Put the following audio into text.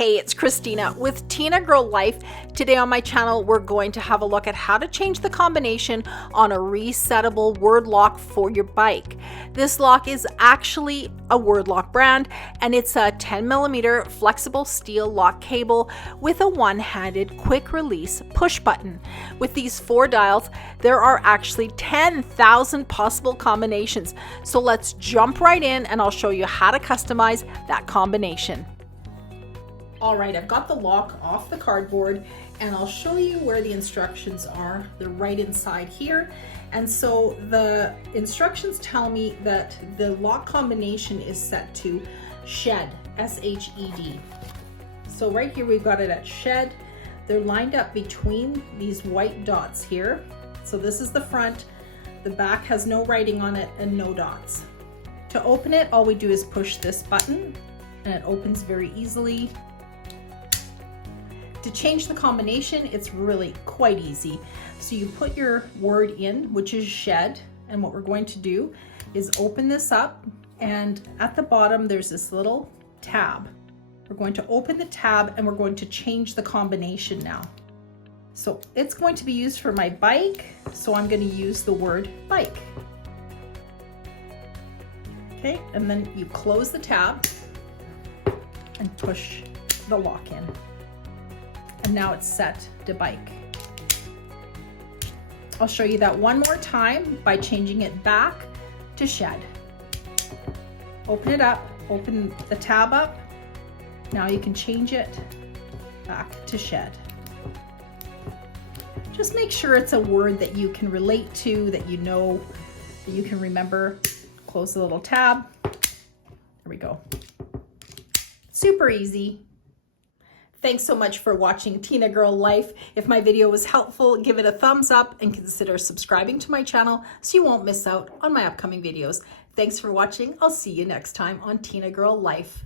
Hey, it's Christina with Tinagirl Life. Today on my channel, we're going to have a look at how to change the combination on a resettable word lock for your bike. This lock is actually a Wordlock brand, and it's a 10mm flexible steel lock cable with a one-handed quick release push button. With these 4 dials, there are actually 10,000 possible combinations. So let's jump right in and I'll show you how to customize that combination. All right, I've got the lock off the cardboard and I'll show you where the instructions are. They're right inside here. And so the instructions tell me that the lock combination is set to shed, S-H-E-D. So right here, we've got it at shed. They're lined up between these white dots here. So this is the front. The back has no writing on it and no dots. To open it, all we do is push this button and it opens very easily. To change the combination, it's really quite easy. So you put your word in, which is shed, and what we're going to do is open this up, and at the bottom there's this little tab. We're going to open the tab and we're going to change the combination now. So it's going to be used for my bike, so I'm going to use the word bike. Okay, and then you close the tab and push the lock in. And now it's set to bike. I'll show you that one more time by changing it back to shed. Open it up, open the tab up. Now you can change it back to shed. Just make sure it's a word that you can relate to, that you know, that you can remember. Close the little tab. There we go. Super easy. Thanks so much for watching Tinagirl Life. If my video was helpful, give it a thumbs up and consider subscribing to my channel so you won't miss out on my upcoming videos. Thanks for watching. I'll see you next time on Tinagirl Life.